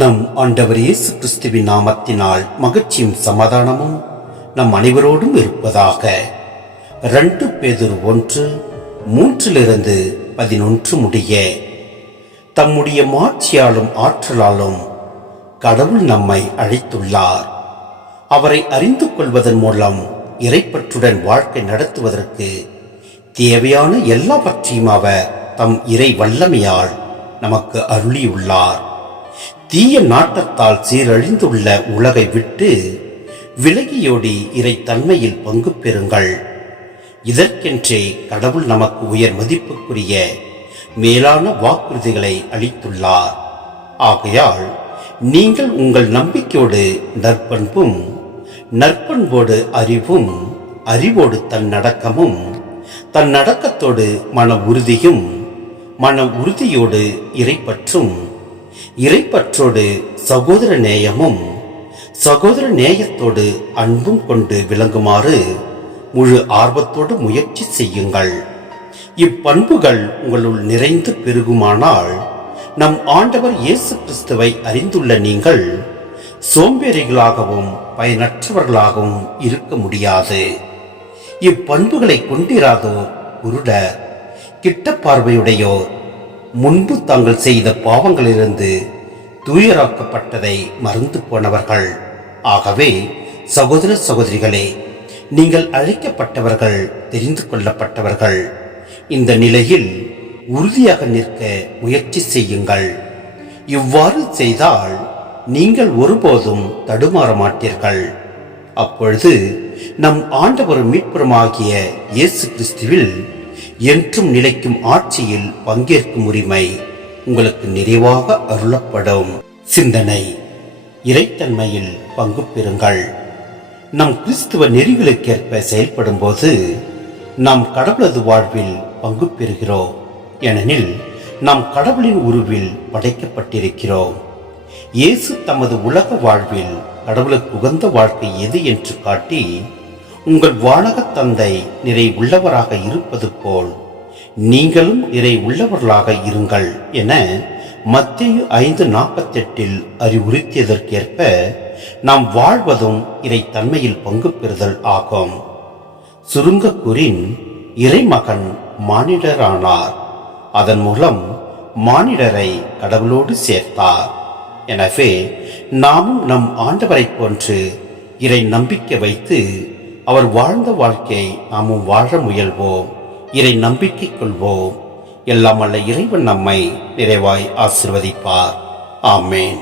நம் ஆண்டவர் இயேசு கிறிஸ்துவின் நாமத்தினால் மகிழ்ச்சியும் சமாதானமும் நம் அனைவரோடும் இருப்பதாக. 2 பேதுரு 1:3-11 முடிய. தம்முடைய மாட்சியாலும் ஆற்றலாலும் கடவுள் நம்மை அழைத்துள்ளார். அவரை அறிந்து கொள்வதன் மூலம் இறைப்பற்றுடன் வாழ்க்கை நடத்துவதற்கு தேவையான எல்லாவற்றையும் அவர் தம் இறை வல்லமையால் நமக்கு அருளியுள்ளார். தீய நாட்டத்தால் சீரழிந்துள்ள உலகை விட்டு விலகியோடி இறை தன்மையில் பங்கு பெறுங்கள். இதற்கென்றே கடவுள் நமக்கு உயர் மதிப்புக்குரிய மேலான வாக்குறுதிகளை அளித்துள்ளார். ஆகையால் நீங்கள் உங்கள் நம்பிக்கையோடு நற்பண்பும், நற்பண்போடு அறிவும், அறிவோடு தன்னடக்கமும், தன்னடக்கத்தோடு மன உறுதியும், மன உறுதியோடு இறைப்பற்றும், இறைப்பற்றோடு சகோதர நேயமும், சகோதர நேயத்தோடு அன்பும் கொண்டு விளங்குமாறு முழு ஆர்வத்தோடு முயற்சி செய்யுங்கள். இப்பண்புகள் உங்களுள் நிறைந்து பெருகுமானால் நம் ஆண்டவர் இயேசு கிறிஸ்துவை அறிந்துள்ள நீங்கள் சோம்பேறிகளாகவும் பயனற்றவர்களாகவும் இருக்க முடியாது. இப்பண்புகளை கொண்டிராதோர் குருடர், கிட்ட பார்வையுடையோர், முன்பு தாங்கள் செய்த பாவங்களிலிருந்து தூயராக்கப்பட்டதை மறந்து போனவர்கள். ஆகவே சகோதர சகோதரிகளே, நீங்கள் அழைக்கப்பட்டவர்கள், தெரிந்து கொள்ளப்பட்டவர்கள். இந்த நிலையில் உறுதியாக நிற்க முயற்சி செய்யுங்கள். இவ்வாறு செய்தால் நீங்கள் ஒருபோதும் தடுமாற மாட்டீர்கள். அப்பொழுது நம் ஆண்டவர் மீட்புறமாகிய இயேசு கிறிஸ்துவில் என்றும் நிலைக்கும் ஆட்சியில் பங்கேற்கும் உரிமை உங்களுக்கு நிறைவாக அருளப்படும். சிந்தனை: இறைத்தன்மையில் பங்கு பெறுங்கள். நம் கிறிஸ்துவ நெறிகளுக்கேற்ப செயல்படும் போது நாம் கடவுளது வாழ்வில் பங்கு பெறுகிறோம். ஏனெனில் நாம் கடவுளின் உருவில் படைக்கப்பட்டிருக்கிறோம். இயேசு தமது உலக வாழ்வில் கடவுளுக்கு உகந்த வாழ்க்கை எது என்று காட்டி, உங்கள் வானக தந்தை நிறை உள்ளவராக இருப்பது போல் நீங்களும் நிறை உள்ளவர்களாக இருங்கள் என மத்தேயு 5:48 அறிவுறுத்தியதற்கேற்ப நாம் வாழ்வதும் இறை தன்மையில் பங்கு பெறுதல் ஆகும். சுருங்க கூறின், இறைமகன் மானிடரானார். அதன் மூலம் மானிடரை கடவுளோடு சேர்த்தார். எனவே நாமும் நம் ஆண்டவரை போன்று இறை நம்பிக்கை வைத்து அவர் வாழ்ந்த வாழ்க்கையை நாமும் வாழ முயல்வோம். இறை நம்பிக்கை கொள்வோம். எல்லாம் வல்ல இறைவன் நம்மை நிறைவாய் ஆசீர்வதிப்பார். ஆமேன்.